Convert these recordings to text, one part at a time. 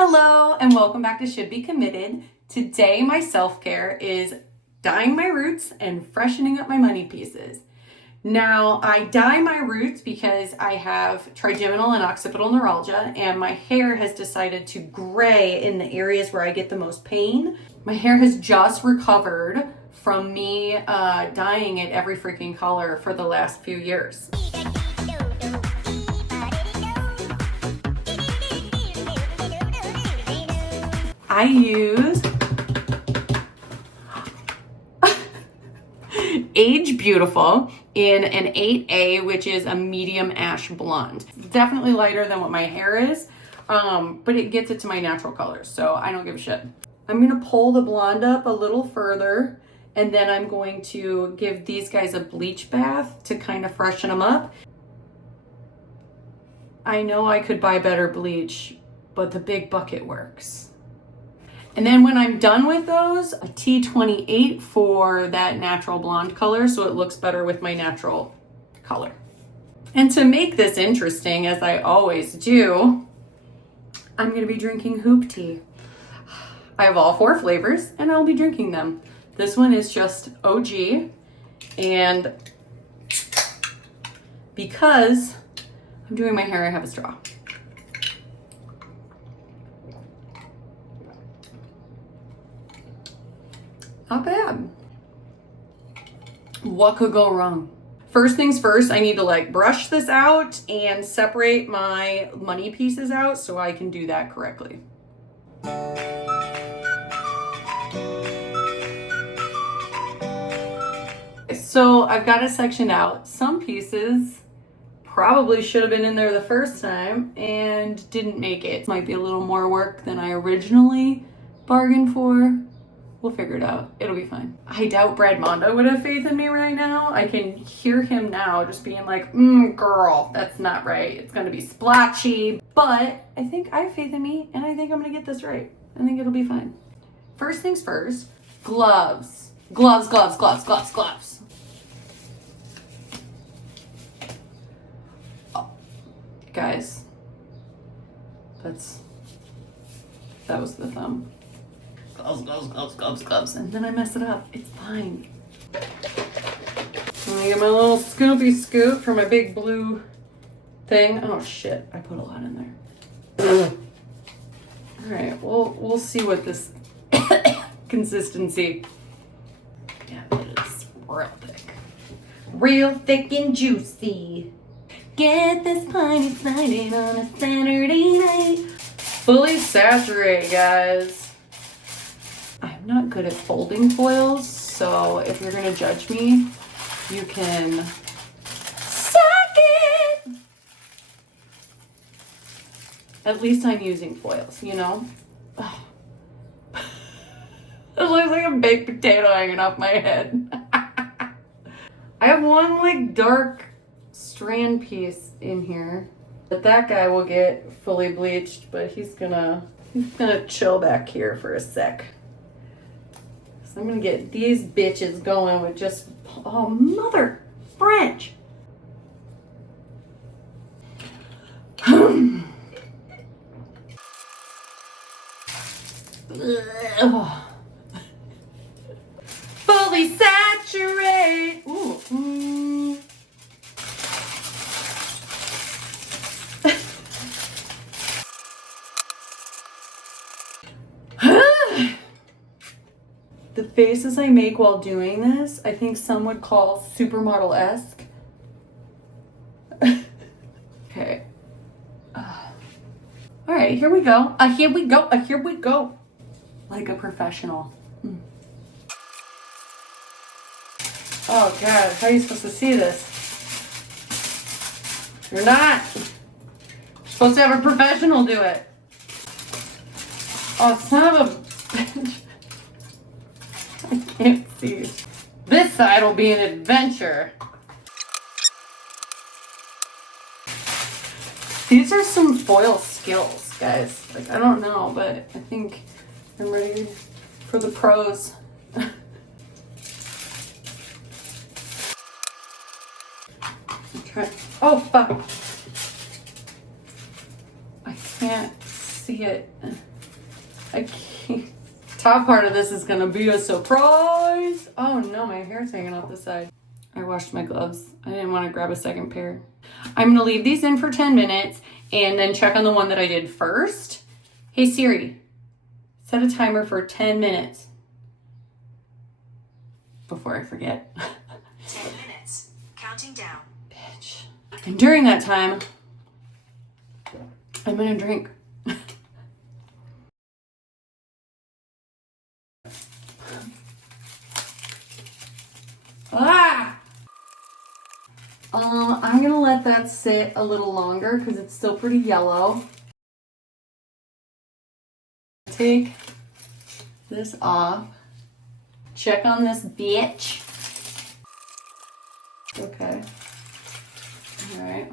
Hello and welcome back to Should Be Committed. Today my self-care is dyeing my roots and freshening up my money pieces. Now I dye my roots because I have trigeminal and occipital neuralgia and my hair has decided to gray in the areas where I get the most pain. My hair has just recovered from me dyeing it every freaking color for the last few years. I use Agebeautiful in an 8A, which is a medium ash blonde. It's definitely lighter than what my hair is, but it gets it to my natural colors, so I don't give a shit. I'm gonna pull the blonde up a little further, and then I'm going to give these guys a bleach bath to kind of freshen them up. I know I could buy better bleach, but the big bucket works. And then when I'm done with those, a T28 for that natural blonde color so it looks better with my natural color. And to make this interesting, as I always do, I'm gonna be drinking hooptea. I have all 4 flavors and I'll be drinking them. This one is just OG, and because I'm doing my hair, I have a straw. Not bad. What could go wrong? First things first, I need to brush this out and separate my money pieces out so I can do that correctly. So I've got it sectioned out. Some pieces probably should have been in there the first time and didn't make it. Might be a little more work than I originally bargained for. We'll figure it out. It'll be fine. I doubt Bradmondo would have faith in me right now. I can hear him now just being like, girl, that's not right. It's gonna be splotchy. But I think I have faith in me and I think I'm gonna get this right. I think it'll be fine. First things first, gloves. Gloves, gloves, gloves, gloves, gloves. Oh, guys, that was the thumb. Gloves, gloves, gloves, gloves, gloves, and then I mess it up. It's fine. I'm gonna get my little scoopy scoop for my big blue thing. Oh shit, I put a lot in there. All right, we'll see what this consistency. Yeah, it is real thick. Real thick and juicy. Get this party started on a Saturday night. Fully saturate, guys. I'm not good at folding foils, so if you're gonna judge me, you can suck it! At least I'm using foils, you know? Ugh. It looks like a baked potato hanging off my head. I have one dark strand piece in here, but that guy will get fully bleached, but he's gonna chill back here for a sec. I'm gonna get these bitches going with just, oh, mother French. Fully saturate. Ooh. The faces I make while doing this, I think some would call supermodel-esque. Okay. All right, here we go. Here we go. Here we go. Like a professional. Oh God, how are you supposed to see this? You're not. You're supposed to have a professional do it. Oh, son of a bitch. I can't see. This side will be an adventure. These are some foil skills, guys. I don't know, but I think I'm ready for the pros. Oh, fuck. I can't see it. I can't. Top part of this is gonna be a surprise. Oh no, my hair's hanging off the side. I washed my gloves. I didn't want to grab a second pair. I'm gonna leave these in for 10 minutes and then check on the one that I did first. Hey Siri, set a timer for 10 minutes. Before I forget. 10 minutes, counting down. Bitch. And during that time, I'm gonna drink. I'm gonna let that sit a little longer because it's still pretty yellow. Take this off. Check on this bitch. Okay. All right.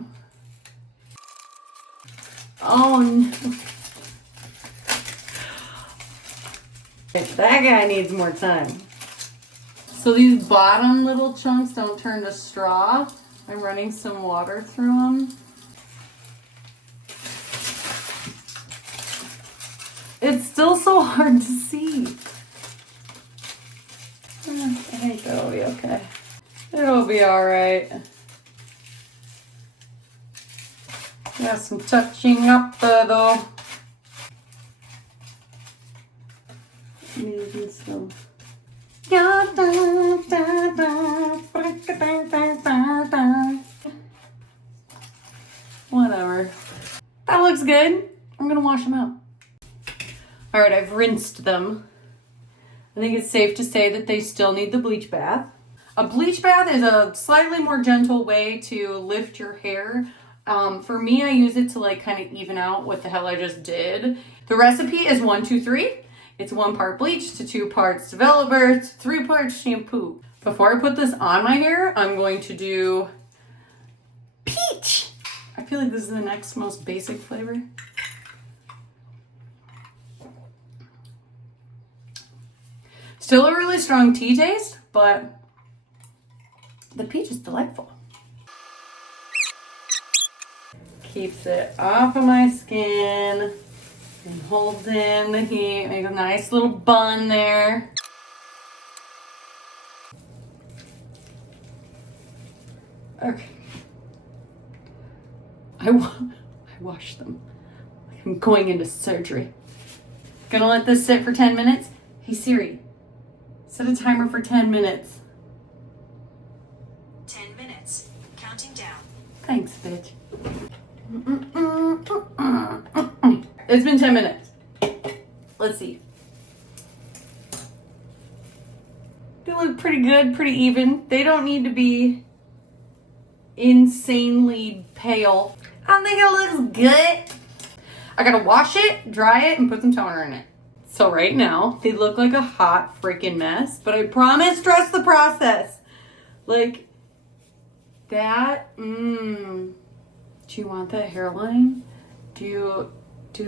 Oh no. That guy needs more time. So these bottom little chunks don't turn to straw. I'm running some water through them. It's still so hard to see. I think that'll be okay. It'll be all right. Got some touching up there though. Maybe some. Whatever. That looks good. I'm gonna wash them out. All right, I've rinsed them. I think it's safe to say that they still need the bleach bath. A bleach bath is a slightly more gentle way to lift your hair. For me, I use it to like kind of even out what the hell I just did. The recipe is 1, 2, 3. It's 1 part bleach to 2 parts developer to 3 parts shampoo. Before I put this on my hair, I'm going to do peach. I feel like this is the next most basic flavor. Still a really strong tea taste, but the peach is delightful. Keeps it off of my skin and holds in the heat. Make a nice little bun there. Okay. I washed them. I'm going into surgery. Gonna let this sit for 10 minutes. Hey Siri, set a timer for 10 minutes. 10 minutes, counting down. Thanks, bitch. It's been 10 minutes. Let's see. They look pretty good, pretty even. They don't need to be insanely pale. I think it looks good. I gotta wash it, dry it, and put some toner in it. So right now, they look like a hot freaking mess, but I promise, trust the process. Like, that, Do you want that hairline? Do you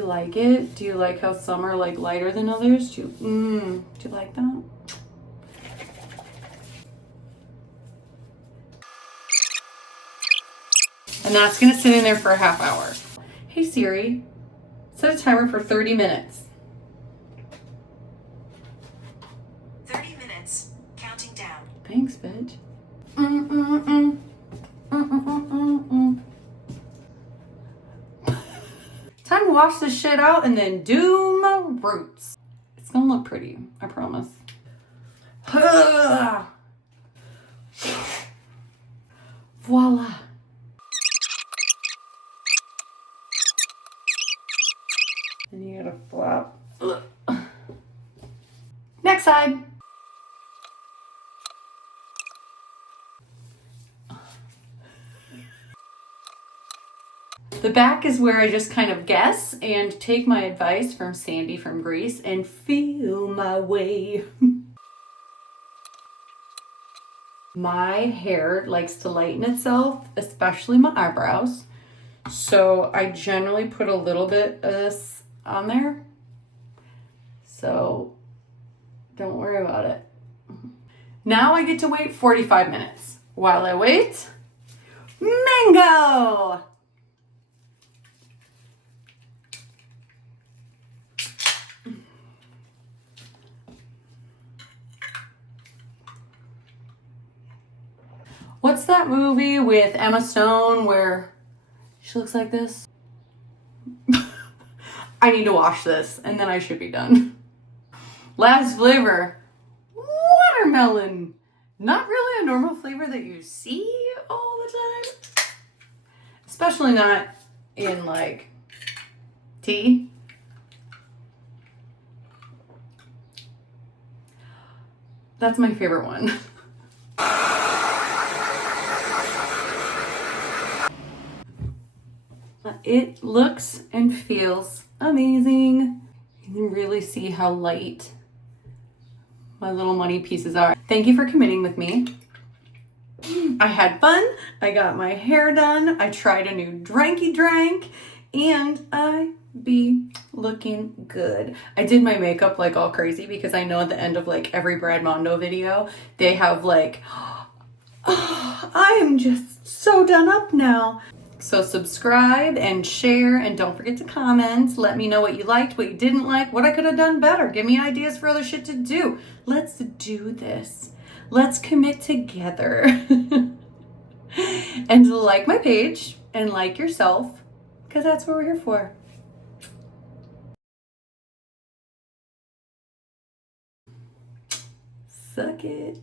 like it? Do you like how some are like lighter than others? Do you like that? And that's gonna sit in there for a half hour. Hey Siri, set a timer for 30 minutes. 30 minutes, counting down. Thanks, bitch. Time to wash this shit out and then do my roots. It's gonna look pretty, I promise. Voila. And you gotta flop. Next side. The back is where I just kind of guess and take my advice from Sandy from Greece and feel my way. My hair likes to lighten itself, especially my eyebrows. So I generally put a little bit of this on there. So don't worry about it. Now I get to wait 45 minutes. While I wait, mango! that movie with Emma Stone where she looks like this? I need to wash this and then I should be done. Last flavor, watermelon. Not really a normal flavor that you see all the time. Especially not in like tea. That's my favorite one. It looks and feels amazing. You can really see how light my little money pieces are. Thank you for committing with me. I had fun. I got my hair done. I tried a new dranky drank and I be looking good. I did my makeup like all crazy because I know at the end of like every bradmondo video, they have like, oh, I am just so done up now. So subscribe and share and don't forget to comment. Let me know what you liked, what you didn't like, what I could have done better. Give me ideas for other shit to do. Let's do this. Let's commit together. And like my page and like yourself because that's what we're here for. Suck it.